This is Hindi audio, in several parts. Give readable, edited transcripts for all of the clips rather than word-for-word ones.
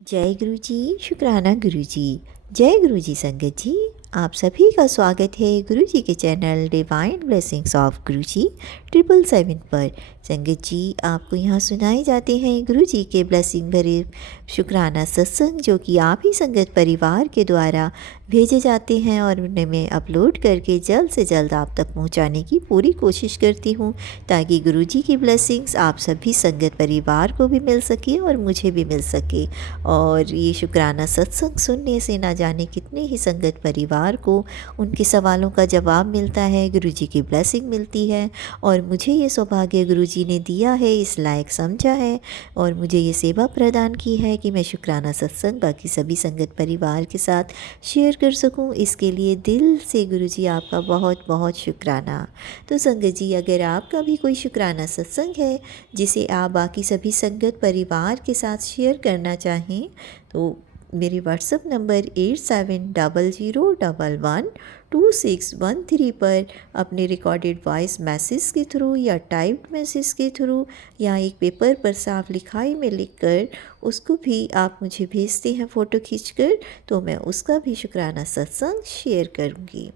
जय गुरु जी। शुक्राना गुरु जी। जय गुरु जी संगत जी। आप सभी का स्वागत है गुरु जी के चैनल डिवाइन ब्लेसिंग्स ऑफ गुरु जी 777 पर। संगत जी, आपको यहाँ सुनाए जाते हैं गुरु जी के ब्लेसिंग भरे शुक्राना सत्संग, जो कि आप ही संगत परिवार के द्वारा भेजे जाते हैं और उन्हें मैं अपलोड करके जल्द से जल्द आप तक पहुँचाने की पूरी कोशिश करती हूँ, ताकि गुरु जी की ब्लेसिंग्स आप सभी संगत परिवार को भी मिल सके और मुझे भी मिल सके। और ये शुक्राना सत्संग सुनने से ना जाने कितने ही संगत परिवार को उनके सवालों का जवाब मिलता है, गुरु जी की ब्लेसिंग मिलती है। और मुझे ये सौभाग्य गुरु जी ने दिया है, इस लायक समझा है और मुझे ये सेवा प्रदान की है कि मैं शुक्राना सत्संग बाकी सभी संगत परिवार के साथ शेयर कर सकूं। इसके लिए दिल से गुरु जी आपका बहुत बहुत शुक्राना। तो संगत जी, अगर आपका भी कोई शुक्राना सत्संग है जिसे आप बाकी सभी संगत परिवार के साथ शेयर करना चाहें, तो मेरे व्हाट्सएप नंबर 8700112613 पर अपने रिकॉर्डेड वॉइस मैसेज के थ्रू या टाइप्ड मैसेज के थ्रू या एक पेपर पर साफ लिखाई में लिखकर उसको भी आप मुझे भेजते हैं फ़ोटो खींचकर, तो मैं उसका भी शुक्राना सत्संग शेयर करूँगी।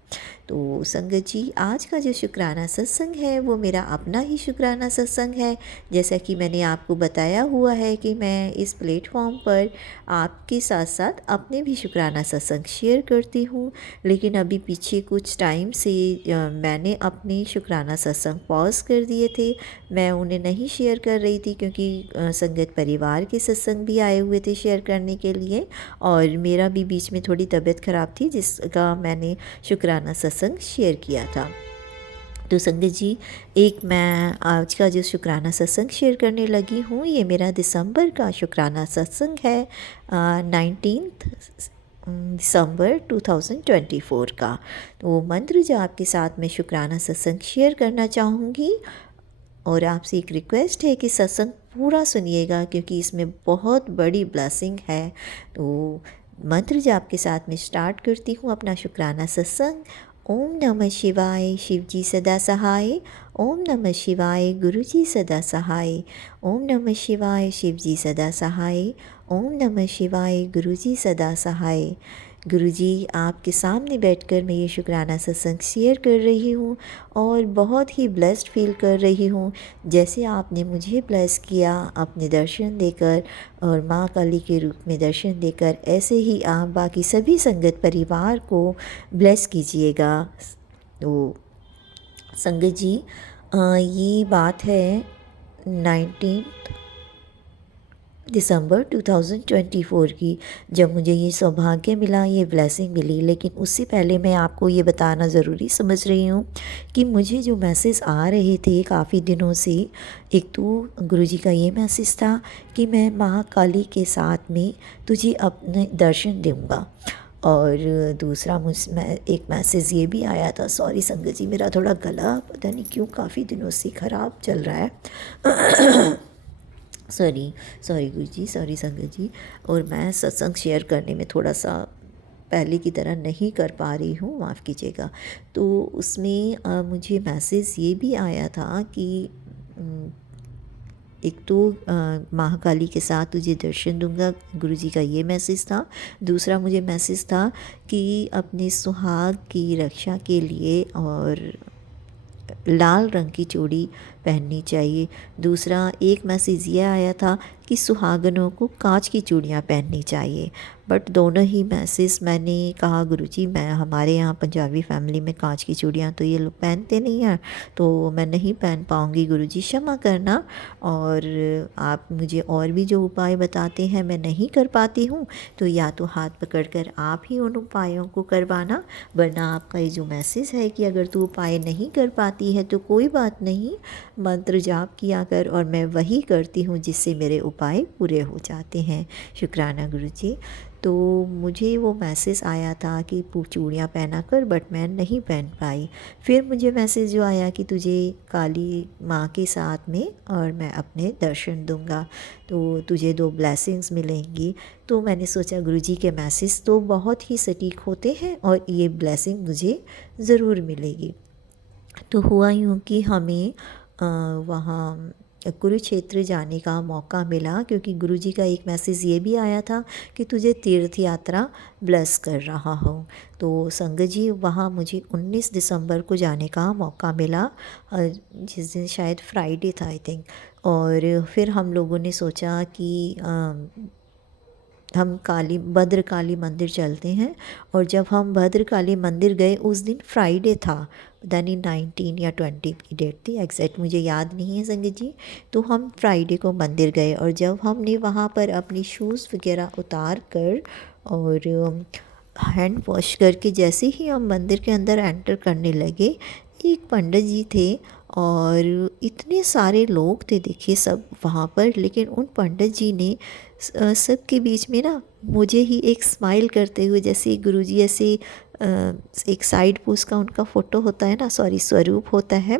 तो संगत जी, आज का जो शुक्राना सत्संग है वो मेरा अपना ही शुक्राना सत्संग है। जैसा कि मैंने आपको बताया हुआ है कि मैं इस प्लेटफॉर्म पर आपके साथ साथ अपने भी शुक्राना सत्संग शेयर करती हूँ, लेकिन अभी पीछे कुछ टाइम से मैंने अपने शुक्राना सत्संग पॉज कर दिए थे। मैं उन्हें नहीं शेयर कर रही थी क्योंकि संगत परिवार के सत्संग भी आए हुए थे शेयर करने के लिए, और मेरा भी बीच में थोड़ी तबीयत ख़राब थी जिसका मैंने शुक्राना सत्संग शेयर किया था। तो संगत जी, एक मैं आज का जो शुक्राना सत्संग शेयर करने लगी हूँ, ये मेरा दिसंबर का शुक्राना सत्संग है, 19 दिसंबर 2024 का। तो मंत्र जाप के साथ मैं शुक्राना सत्संग शेयर करना चाहूँगी और आपसे एक रिक्वेस्ट है कि सत्संग पूरा सुनिएगा क्योंकि इसमें बहुत बड़ी ब्लेसिंग है। तो मंत्र जाप के साथ मैं स्टार्ट करती हूँ अपना शुक्राना सत्संग। ओम नमः शिवाय, शिव जी सदा सहाय। ओम नमः शिवाय, गुरु जी सदा सहाय। ओम नमः शिवाय, शिव जी सदा सहाय। ओम नमः शिवाय, गुरु जी सदा सहाय। गुरु जी, आपके सामने बैठकर मैं ये शुक्राना सत्संग शेयर कर रही हूँ और बहुत ही ब्लेस्ड फील कर रही हूँ, जैसे आपने मुझे ब्लेस किया अपने दर्शन देकर और माँ काली के रूप में दर्शन देकर, ऐसे ही आप बाकी सभी संगत परिवार को ब्लेस कीजिएगा। तो संगत जी, ये बात है 19 दिसंबर 2024 की, जब मुझे ये सौभाग्य मिला, ये ब्लेसिंग मिली। लेकिन उससे पहले मैं आपको ये बताना ज़रूरी समझ रही हूँ कि मुझे जो मैसेज आ रहे थे काफ़ी दिनों से, एक तो गुरुजी का ये मैसेज था कि मैं माँ काली के साथ में तुझे अपने दर्शन दूँगा, और दूसरा एक मैसेज ये भी आया था, सॉरी संगत जी, मेरा थोड़ा गला पता नहीं क्यों काफ़ी दिनों से ख़राब चल रहा है। सॉरी गुरु जी, सॉरी संगत जी। और मैं सत्संग शेयर करने में थोड़ा सा पहले की तरह नहीं कर पा रही हूँ, माफ़ कीजिएगा। तो उसमें मुझे मैसेज ये भी आया था कि एक तो महाकाली के साथ तुझे दर्शन दूंगा, गुरुजी का ये मैसेज था। दूसरा मुझे मैसेज था कि अपने सुहाग की रक्षा के लिए और लाल रंग की चूड़ी पहननी चाहिए। दूसरा एक मैसेज ये आया था कि सुहागनों को कांच की चूड़ियाँ पहननी चाहिए। बट दोनों ही मैसेज मैंने कहा गुरुजी, मैं हमारे यहाँ पंजाबी फैमिली में कांच की चूड़ियाँ तो ये लोग पहनते नहीं हैं, तो मैं नहीं पहन पाऊँगी, गुरुजी क्षमा करना। और आप मुझे और भी जो उपाय बताते हैं मैं नहीं कर पाती हूँ, तो या तो हाथ पकड़कर आप ही उन उपायों को करवाना, वरना आपका ये जो मैसेज है कि अगर तू उपाय नहीं कर पाती है तो कोई बात नहीं, मंत्र जाप किया कर, और मैं वही करती हूँ जिससे मेरे उपाय पूरे हो जाते हैं। शुक्राना गुरुजी। तो मुझे वो मैसेज आया था कि चूड़ियाँ पहना कर, बट मैं नहीं पहन पाई। फिर मुझे मैसेज जो आया कि तुझे काली माँ के साथ में और मैं अपने दर्शन दूंगा, तो तुझे 2 ब्लेसिंग्स मिलेंगी। तो मैंने सोचा गुरुजी के मैसेज तो बहुत ही सटीक होते हैं और ये ब्लेसिंग मुझे ज़रूर मिलेगी। तो हुआ यूँ कि हमें वहाँ कुरुक्षेत्र जाने का मौका मिला, क्योंकि गुरुजी का एक मैसेज ये भी आया था कि तुझे तीर्थ यात्रा ब्लेस कर रहा हूँ। तो संगत जी वहाँ मुझे 19 दिसंबर को जाने का मौका मिला, जिस दिन शायद फ्राइडे था आई थिंक। और फिर हम लोगों ने सोचा कि हम भद्रकाली मंदिर चलते हैं। और जब हम भद्रकाली मंदिर गए उस दिन फ्राइडे था, पता नहीं 19 या 20 की डेट थी, एग्जैक्ट मुझे याद नहीं है संगत जी। तो हम फ्राइडे को मंदिर गए और जब हमने वहाँ पर अपनी शूज़ वगैरह उतार कर और हैंड वॉश करके जैसे ही हम मंदिर के अंदर एंटर करने लगे, एक पंडित जी थे और इतने सारे लोग थे देखिए सब वहाँ पर, लेकिन उन पंडित जी ने सब के बीच में ना मुझे ही एक स्माइल करते हुए, जैसे गुरुजी ऐसे एक साइड पोज का उनका फ़ोटो होता है ना, सॉरी स्वरूप होता है,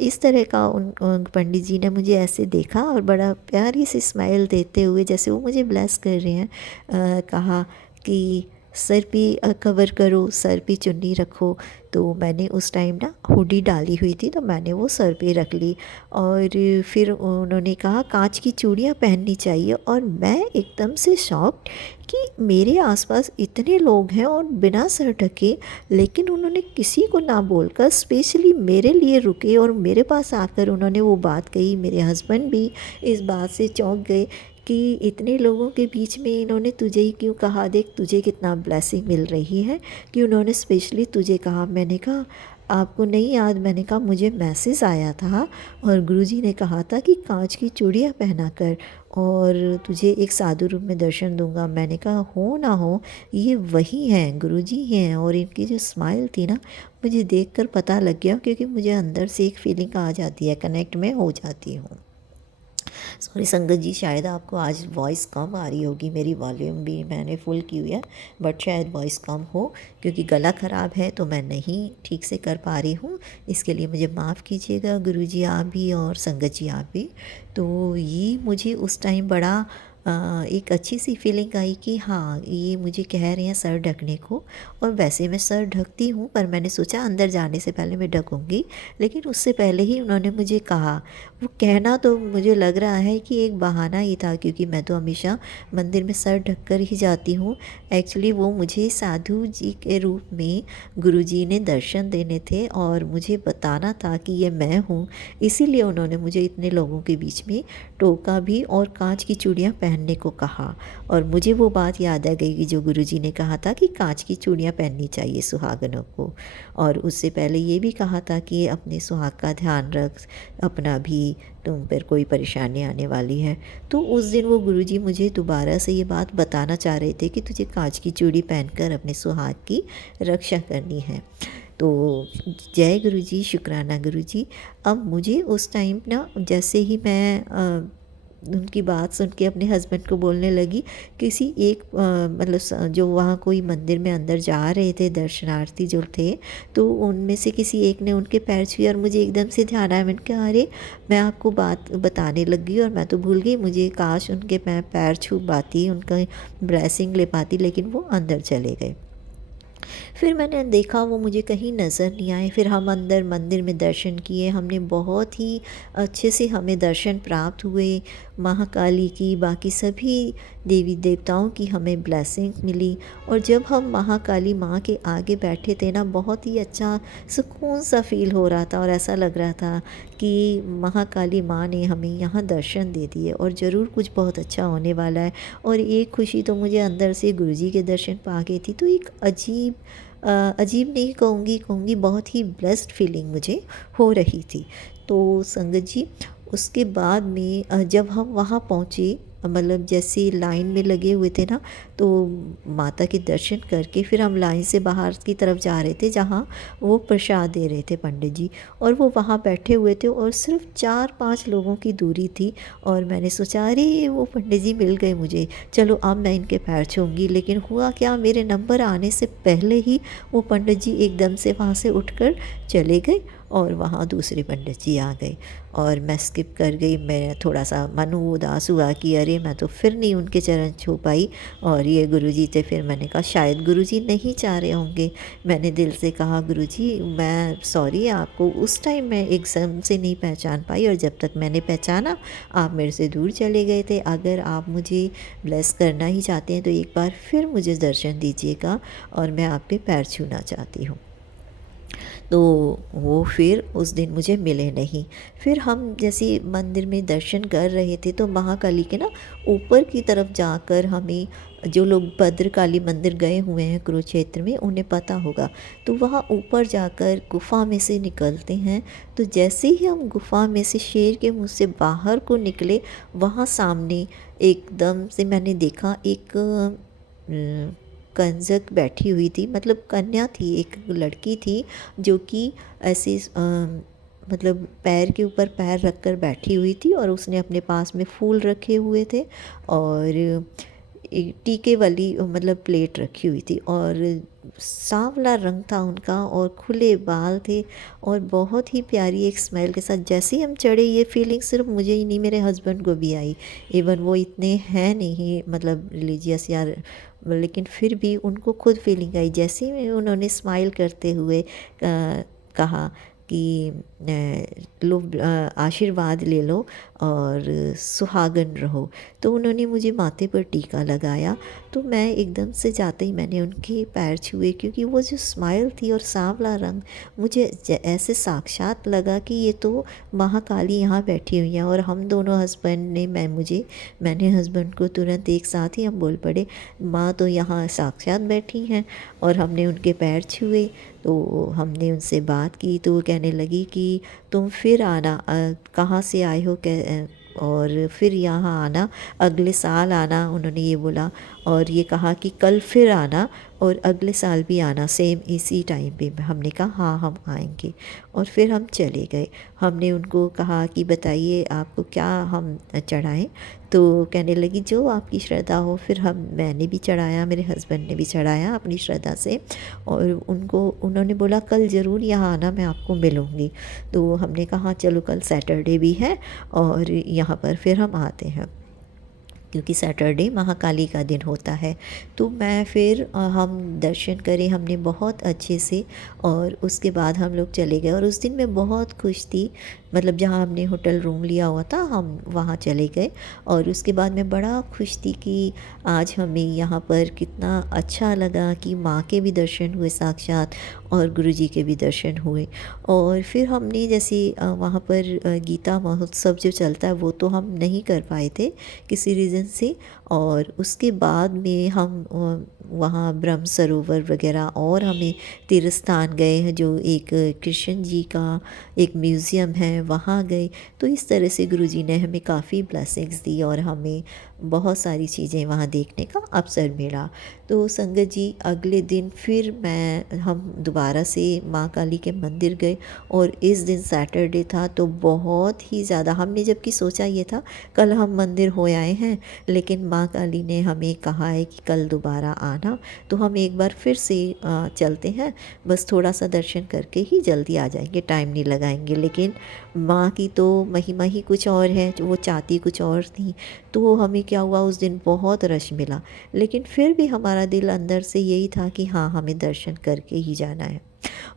इस तरह का उन पंडित जी ने मुझे ऐसे देखा और बड़ा प्यारी सी स्माइल देते हुए जैसे वो मुझे ब्लेस कर रहे हैं, कहा कि सर पे कवर करो, सर पे चुन्नी रखो। तो मैंने उस टाइम ना हुडी डाली हुई थी तो मैंने वो सर पे रख ली। और फिर उन्होंने कहा कांच की चूड़ियाँ पहननी चाहिए, और मैं एकदम से शॉक्ड कि मेरे आसपास इतने लोग हैं और बिना सर ढके, लेकिन उन्होंने किसी को ना बोलकर स्पेशली मेरे लिए रुके और मेरे पास आकर उन्होंने वो बात कही। मेरे हस्बैंड भी इस बात से चौंक गए कि इतने लोगों के बीच में इन्होंने तुझे ही क्यों कहा, देख तुझे कितना ब्लेसिंग मिल रही है कि उन्होंने स्पेशली तुझे कहा। मैंने कहा आपको नहीं याद, मैंने कहा मुझे मैसेज आया था और गुरुजी ने कहा था कि कांच की चूड़ियाँ पहना कर और तुझे एक साधु रूप में दर्शन दूंगा। मैंने कहा हो ना हो ये वही हैं, गुरुजी हैं। और इनकी जो स्माइल थी ना, मुझे देखकर पता लग गया, क्योंकि मुझे अंदर से एक फीलिंग आ जाती है, कनेक्ट में हो जाती हूँ। सॉरी संगत जी, शायद आपको आज वॉइस कम आ रही होगी, मेरी वॉल्यूम भी मैंने फुल की हुई है, बट शायद वॉइस कम हो क्योंकि गला ख़राब है तो मैं नहीं ठीक से कर पा रही हूँ। इसके लिए मुझे माफ़ कीजिएगा गुरुजी आप भी और संगत जी आप भी। तो ये मुझे उस टाइम बड़ा एक अच्छी सी फीलिंग आई कि हाँ ये मुझे कह रहे हैं सर ढकने को, और वैसे मैं सर ढकती हूँ पर मैंने सोचा अंदर जाने से पहले मैं ढकूँगी, लेकिन उससे पहले ही उन्होंने मुझे कहा। वो कहना तो मुझे लग रहा है कि एक बहाना ही था, क्योंकि मैं तो हमेशा मंदिर में सर ढक कर ही जाती हूँ। एक्चुअली वो मुझे साधु जी के रूप में गुरुजी ने दर्शन देने थे और मुझे बताना था कि ये मैं हूँ, इसीलिए उन्होंने मुझे इतने लोगों के बीच में टोका भी और कांच की चूड़ियाँ पहनने को कहा। और मुझे वो बात याद आ गई कि जो गुरुजी ने कहा था कि कांच की चूड़ियाँ पहननी चाहिए सुहागनों को, और उससे पहले ये भी कहा था कि अपने सुहाग का ध्यान रख, अपना भी, तुम पर कोई परेशानी आने वाली है। तो उस दिन वो गुरुजी मुझे दोबारा से ये बात बताना चाह रहे थे कि तुझे कांच की चूड़ी पहनकर अपने सुहाग की रक्षा करनी है। तो जय गुरुजी, शुक्राना गुरुजी। अब मुझे उस टाइम ना जैसे ही मैं उनकी बात सुन के अपने हस्बैंड को बोलने लगी, किसी एक मतलब जो वहाँ कोई मंदिर में अंदर जा रहे थे दर्शनार्थी जो थे, तो उनमें से किसी एक ने उनके पैर छुए और मुझे एकदम से ध्यान आया। मैंने कहा अरे मैं आपको बात बताने लगी और मैं तो भूल गई, मुझे काश उनके मैं पैर छू पाती, उनका ब्लेसिंग ले पाती, लेकिन वो अंदर चले गए। फिर मैंने देखा वो मुझे कहीं नज़र नहीं आए। फिर हम अंदर मंदिर में दर्शन किए, हमने बहुत ही अच्छे से हमें दर्शन प्राप्त हुए। महाकाली की, बाकी सभी देवी देवताओं की हमें ब्लेसिंग मिली। और जब हम महाकाली माँ के आगे बैठे थे ना, बहुत ही अच्छा सुकून सा फील हो रहा था और ऐसा लग रहा था कि महाकाली माँ ने हमें यहाँ दर्शन दे दिए और ज़रूर कुछ बहुत अच्छा होने वाला है। और एक खुशी तो मुझे अंदर से गुरुजी के दर्शन पा गई थी, तो एक अजीब नहीं कहूँगी बहुत ही ब्लेस्ड फीलिंग मुझे हो रही थी। तो संगत जी उसके बाद में जब हम वहाँ पहुँचे, मतलब जैसे लाइन में लगे हुए थे ना, तो माता के दर्शन करके फिर हम लाइन से बाहर की तरफ जा रहे थे जहाँ वो प्रसाद दे रहे थे पंडित जी, और वो वहाँ बैठे हुए थे और सिर्फ 4-5 लोगों की दूरी थी। और मैंने सोचा अरे वो पंडित जी मिल गए मुझे, चलो अब मैं इनके पैर छूँगी। लेकिन हुआ क्या, मेरे नंबर आने से पहले ही वो पंडित जी एकदम से वहाँ से उठकर चले गए और वहाँ दूसरे पंडित जी आ गए और मैं स्किप कर गई। मैं थोड़ा सा मन उदास हुआ कि अरे मैं तो फिर नहीं उनके चरण छू पाई और ये गुरुजी थे। फिर मैंने कहा शायद गुरुजी नहीं चाह रहे होंगे। मैंने दिल से कहा गुरुजी मैं सॉरी, आपको उस टाइम मैं एकदम से नहीं पहचान पाई और जब तक मैंने पहचाना आप मेरे से दूर चले गए थे। अगर आप मुझे ब्लेस करना ही चाहते हैं तो एक बार फिर मुझे दर्शन दीजिएगा और मैं आपके पैर छूना चाहती हूँ। तो वो फिर उस दिन मुझे मिले नहीं। फिर हम जैसे मंदिर में दर्शन कर रहे थे तो महाकाली के ना ऊपर की तरफ जाकर हमें, जो लोग भद्रकाली मंदिर गए हुए हैं कुरुक्षेत्र में उन्हें पता होगा, तो वहाँ ऊपर जाकर गुफ़ा में से निकलते हैं। तो जैसे ही हम गुफ़ा में से शेर के मुँह से बाहर को निकले, वहाँ सामने एकदम से मैंने देखा एक कंजक बैठी हुई थी, मतलब कन्या थी, एक लड़की थी जो कि ऐसे मतलब पैर के ऊपर पैर रख कर बैठी हुई थी और उसने अपने पास में फूल रखे हुए थे और एक टीके वाली मतलब प्लेट रखी हुई थी और सांवला रंग था उनका और खुले बाल थे और बहुत ही प्यारी एक स्मेल के साथ। जैसे ही हम चढ़े, ये फीलिंग सिर्फ मुझे ही नहीं मेरे हस्बैंड को भी आई। इवन वो इतने हैं नहीं मतलब रिलीजियस यार, लेकिन फिर भी उनको खुद फीलिंग आई। जैसे ही उन्होंने स्माइल करते हुए कहा कि लो आशीर्वाद ले लो और सुहागन रहो, तो उन्होंने मुझे माथे पर टीका लगाया। तो मैं एकदम से जाते ही मैंने उनके पैर छुए, क्योंकि वो जो स्माइल थी और सांवला रंग, मुझे ऐसे साक्षात लगा कि ये तो महाकाली यहाँ बैठी हुई हैं। और हम दोनों हस्बैंड ने मैंने हस्बैंड को तुरंत एक साथ ही हम बोल पड़े, माँ तो यहाँ साक्षात बैठी हैं। और हमने उनके पैर छुए, तो हमने उनसे बात की तो वो कहने लगी कि तुम फिर आना, कहाँ से आए हो और फिर यहाँ आना, अगले साल आना, उन्होंने ये बोला। और ये कहा कि कल फिर आना और अगले साल भी आना सेम इसी टाइम पे। हमने कहा हाँ हम आएंगे। और फिर हम चले गए। हमने उनको कहा कि बताइए आपको क्या हम चढ़ाएं, तो कहने लगी जो आपकी श्रद्धा हो। फिर मैंने भी चढ़ाया, मेरे हस्बैंड ने भी चढ़ाया अपनी श्रद्धा से। और उन्होंने बोला कल ज़रूर यहाँ आना, मैं आपको मिलूँगी। तो हमने कहा चलो कल सैटरडे भी है और यहाँ पर फिर हम आते हैं, क्योंकि सैटरडे महाकाली का दिन होता है। तो मैं फिर हम दर्शन करें हमने बहुत अच्छे से और उसके बाद हम लोग चले गए। और उस दिन मैं बहुत खुश थी, मतलब जहाँ हमने होटल रूम लिया हुआ था हम वहाँ चले गए। और उसके बाद मैं बड़ा खुश थी कि आज हमें यहाँ पर कितना अच्छा लगा कि माँ के भी दर्शन हुए साक्षात और गुरुजी के भी दर्शन हुए। और फिर हमने जैसे वहाँ पर गीता महोत्सव जो चलता है वो तो हम नहीं कर पाए थे किसी रीज़न से। और उसके बाद में हम वहाँ ब्रह्म सरोवर वगैरह और हमें तीर्थ स्थान गए हैं, जो एक कृष्ण जी का एक म्यूज़ियम है वहाँ गए। तो इस तरह से गुरुजी ने हमें काफ़ी ब्लेसिंग्स दी और हमें बहुत सारी चीज़ें वहाँ देखने का अवसर मिला। तो संगत जी अगले दिन फिर हम दोबारा से माँ काली के मंदिर गए और इस दिन सैटरडे था। तो बहुत ही ज़्यादा हमने जबकि सोचा ये था कल हम मंदिर हो आए हैं, लेकिन माँ काली ने हमें कहा है कि कल दोबारा आना, तो हम एक बार फिर से चलते हैं। बस थोड़ा सा दर्शन करके ही जल्दी आ जाएंगे, टाइम नहीं लगाएंगे। लेकिन माँ की तो महिमा ही कुछ और है, जो वो चाहती कुछ और थी। तो हमें क्या हुआ, उस दिन बहुत रश मिला, लेकिन फिर भी हमारा दिल अंदर से यही था कि हाँ हमें दर्शन करके ही जाना है।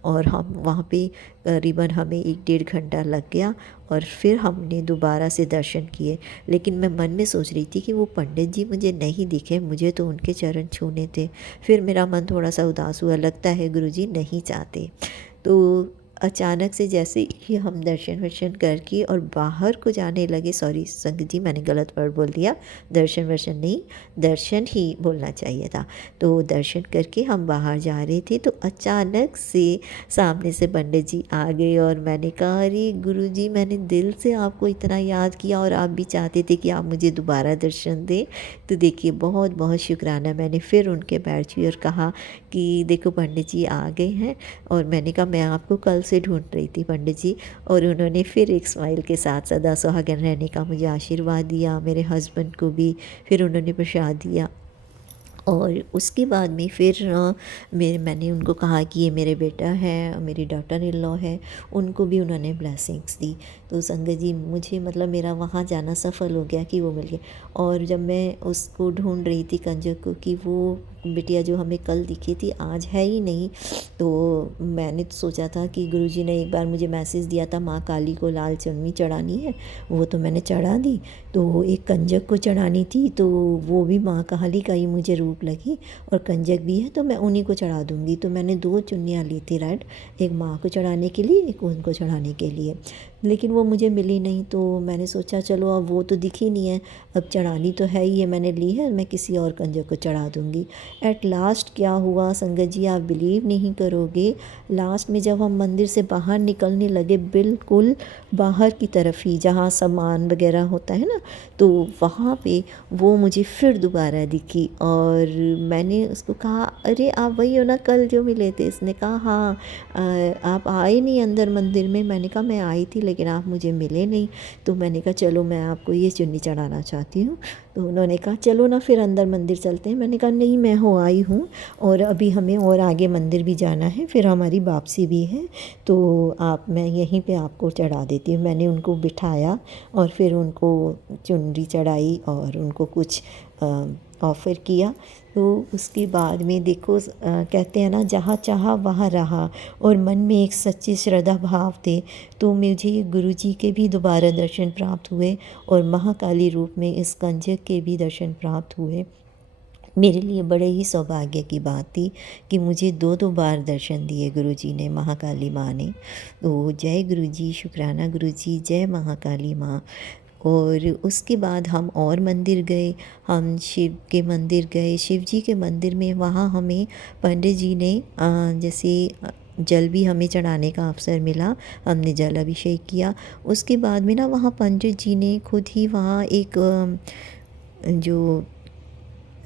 और हम वहाँ पे करीबन हमें 1-1.5 घंटा लग गया और फिर हमने दोबारा से दर्शन किए। लेकिन मैं मन में सोच रही थी कि वो पंडित जी मुझे नहीं दिखे, मुझे तो उनके चरण छूने थे। फिर मेरा मन थोड़ा सा उदास हुआ, लगता है गुरुजी नहीं चाहते। तो अचानक से जैसे ही हम दर्शन वर्शन करके और बाहर को जाने लगे, सॉरी संगत जी मैंने गलत वर्ड बोल दिया, दर्शन वर्शन नहीं, दर्शन ही बोलना चाहिए था। तो दर्शन करके हम बाहर जा रहे थे तो अचानक से सामने से पंडित जी आ गए और मैंने कहा अरे गुरुजी मैंने दिल से आपको इतना याद किया और आप भी चाहते थे कि आप मुझे दोबारा दर्शन दें। तो देखिए बहुत बहुत शुक्राना। मैंने फिर उनके पैर छुए और कहा कि देखो पंडित जी आ गए हैं। और मैंने कहा मैं आपको कल से ढूंढ रही थी पंडित जी। और उन्होंने फिर एक स्माइल के साथ सदा सुहागन रहने का मुझे आशीर्वाद दिया, मेरे हस्बैंड को भी। फिर उन्होंने प्रसाद दिया और उसके बाद में फिर मैंने उनको कहा कि ये मेरे बेटा है, मेरी डॉटर इन लॉ है, उनको भी उन्होंने ब्लेसिंग्स दी। तो संगत जी मुझे मतलब मेरा वहाँ जाना सफल हो गया कि वो मिल गए। और जब मैं उसको ढूंढ रही थी कंजक को कि वो बिटिया जो हमें कल दिखी थी आज है ही नहीं, तो मैंने तो सोचा था कि गुरुजी ने एक बार मुझे मैसेज दिया था माँ काली को लाल चुन्नी चढ़ानी है, वो तो मैंने चढ़ा दी। तो एक कंजक को चढ़ानी थी, तो वो भी माँ काली का ही मुझे रूप लगी, और कंजक भी है तो मैं उन्हीं को चढ़ा दूँगी। तो मैंने 2 चुन्नियाँ ली थी रेड, एक माँ को चढ़ाने के लिए, एक उनको चढ़ाने के लिए। लेकिन वो मुझे मिली नहीं, तो मैंने सोचा चलो अब वो तो दिखी नहीं है, अब चढ़ानी तो है ही है, मैंने ली है, मैं किसी और कंजक को चढ़ा दूँगी। एट लास्ट क्या हुआ संगत जी, आप बिलीव नहीं करोगे, लास्ट में जब हम मंदिर से बाहर निकलने लगे, बिल्कुल बाहर की तरफ ही जहाँ सामान वगैरह होता है ना, तो वहाँ पे वो मुझे फिर दोबारा दिखी। और मैंने उसको कहा अरे आप वही हो ना कल जो मिले थे? इसने कहा हाँ, आप आए नहीं अंदर मंदिर में। मैंने कहा मैं आई थी लेकिन आप मुझे मिले नहीं। तो मैंने कहा चलो मैं आपको ये चुन्नी चढ़ाना चाहती हूँ। तो उन्होंने कहा चलो ना फिर अंदर मंदिर चलते हैं। मैंने कहा नहीं मैं हो आई हूँ, और अभी हमें और आगे मंदिर भी जाना है, फिर हमारी वापसी भी है, तो आप मैं यहीं पे आपको चढ़ा देती हूँ। मैंने उनको बिठाया और फिर उनको चुनरी चढ़ाई और उनको कुछ ऑफ़र किया। तो उसके बाद में देखो कहते हैं ना जहाँ चाहा वहाँ रहा, और मन में एक सच्ची श्रद्धा भाव थे, तो मुझे गुरुजी के भी दोबारा दर्शन प्राप्त हुए और महाकाली रूप में इस कंजक के भी दर्शन प्राप्त हुए। मेरे लिए बड़े ही सौभाग्य की बात थी कि मुझे 2-2 बार दर्शन दिए गुरुजी ने, महाकाली माँ ने। तो जय गुरुजी, शुक्राना गुरुजी, जय महाकाली माँ। और उसके बाद हम और मंदिर गए, हम शिव के मंदिर गए, शिव जी के मंदिर में वहाँ हमें पंडित जी ने जैसे जल भी हमें चढ़ाने का अवसर मिला, हमने जल अभिषेक किया। उसके बाद में ना वहाँ पंडित जी ने खुद ही वहाँ एक जो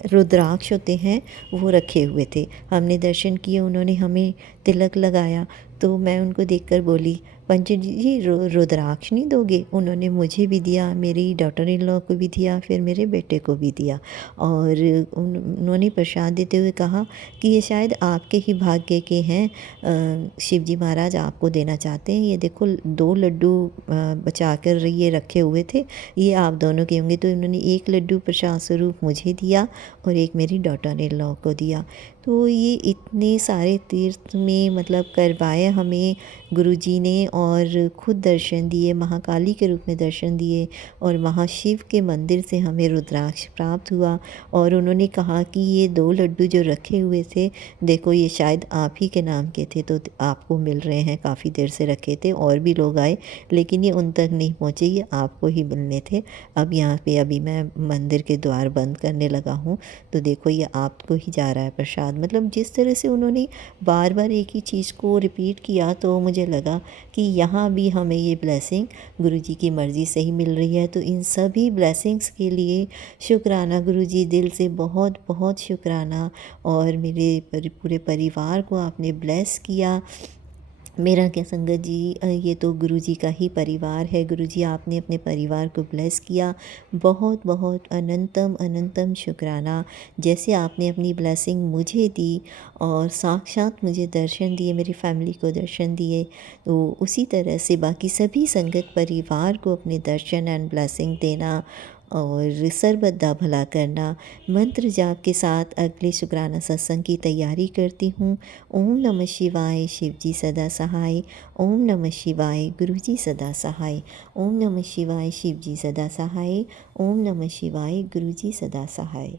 रुद्राक्ष होते हैं वो रखे हुए थे, हमने दर्शन किए, उन्होंने हमें तिलक लगाया। तो मैं उनको देखकर बोली पंडित जी रुद्राक्ष नहीं दोगे? उन्होंने मुझे भी दिया, मेरी डॉटर इन लॉ को भी दिया, फिर मेरे बेटे को भी दिया। और उन्होंने प्रसाद देते हुए कहा कि ये शायद आपके ही भाग्य के हैं, शिव जी महाराज आपको देना चाहते हैं। ये देखो 2 लड्डू बचा कर ये रखे हुए थे, ये आप दोनों के होंगे। तो उन्होंने एक लड्डू प्रसाद स्वरूप मुझे दिया और एक मेरी डॉटर इन लॉ को दिया। तो ये इतने सारे तीर्थ में मतलब करवाए हमें गुरुजी ने, और ख़ुद दर्शन दिए, महाकाली के रूप में दर्शन दिए, और महाशिव के मंदिर से हमें रुद्राक्ष प्राप्त हुआ। और उन्होंने कहा कि ये 2 लड्डू जो रखे हुए थे, देखो ये शायद आप ही के नाम के थे, तो आपको मिल रहे हैं, काफ़ी देर से रखे थे, और भी लोग आए लेकिन ये उन तक नहीं पहुँचे, ये आपको ही मिलने थे। अब यहाँ पे अभी मैं मंदिर के द्वार बंद करने लगा हूँ, तो देखो ये आपको ही जा रहा है प्रसाद। मतलब जिस तरह से उन्होंने बार बार एक ही चीज़ को रिपीट किया, तो मुझे लगा कि यहाँ भी हमें ये ब्लेसिंग गुरुजी की मर्ज़ी से ही मिल रही है। तो इन सभी ब्लेसिंग्स के लिए शुक्राना गुरुजी, दिल से बहुत बहुत शुक्राना। और मेरे पूरे परिवार को आपने ब्लेस किया। मेरा क्या संगत जी, ये तो गुरुजी का ही परिवार है। गुरुजी आपने अपने परिवार को ब्लेस किया, बहुत बहुत अनंतम अनंतम शुक्राना। जैसे आपने अपनी ब्लेसिंग मुझे दी और साक्षात मुझे दर्शन दिए, मेरी फैमिली को दर्शन दिए, तो उसी तरह से बाकी सभी संगत परिवार को अपने दर्शन एंड ब्लेसिंग देना और सर्वदा भला करना। मंत्र जाप के साथ अगले शुक्राना सत्संग की तैयारी करती हूँ। ओम नमः शिवाय, शिव जी सदा सहाय। ओम नमः शिवाय, गुरु जी सदा सहाय। ओम नमः शिवाय, शिव जी सदा सहाय। ओम नमः शिवाय, गुरु जी सदा सहाय।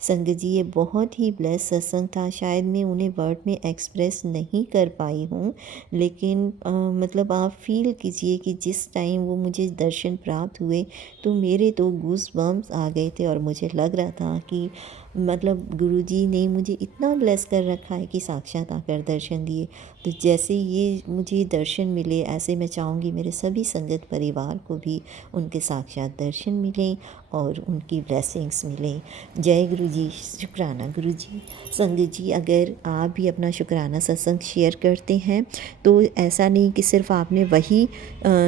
संगत जी ये बहुत ही ब्लेस सत्संग था, शायद मैं उन्हें वर्ड में एक्सप्रेस नहीं कर पाई हूँ, लेकिन मतलब आप फील कीजिए कि जिस टाइम वो मुझे दर्शन प्राप्त हुए, तो मेरे तो गूस बम्स आ गए थे, और मुझे लग रहा था कि मतलब गुरुजी ने मुझे इतना ब्लेस कर रखा है कि साक्षात आकर दर्शन दिए। तो जैसे ये मुझे दर्शन मिले, ऐसे मैं चाहूँगी मेरे सभी संगत परिवार को भी उनके साक्षात दर्शन मिलें और उनकी ब्लेसिंग्स मिलें। जय गुरुजी, शुक्राना गुरुजी। संगत जी अगर आप भी अपना शुक्राना सत्संग शेयर करते हैं, तो ऐसा नहीं कि सिर्फ आपने वही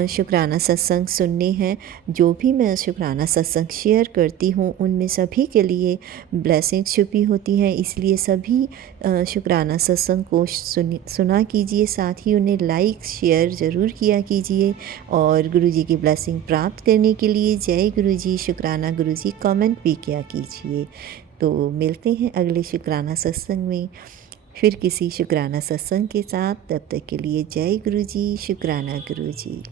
शुक्राना सत्संग सुनने हैं। जो भी मैं शुक्राना सत्संग शेयर करती हूँ, उनमें सभी के लिए ब्लेसिंग छुपी होती हैं। इसलिए सभी शुक्राना सत्संग को सुना कीजिए, साथ ही उन्हें लाइक शेयर ज़रूर किया कीजिए। और गुरुजी की ब्लेसिंग प्राप्त करने के लिए जय गुरुजी, शुक्राना गुरुजी कमेंट भी किया कीजिए। तो मिलते हैं अगले शुक्राना सत्संग में फिर किसी शुक्राना सत्संग के साथ। तब तक के लिए जय गुरुजी, शुक्राना गुरुजी।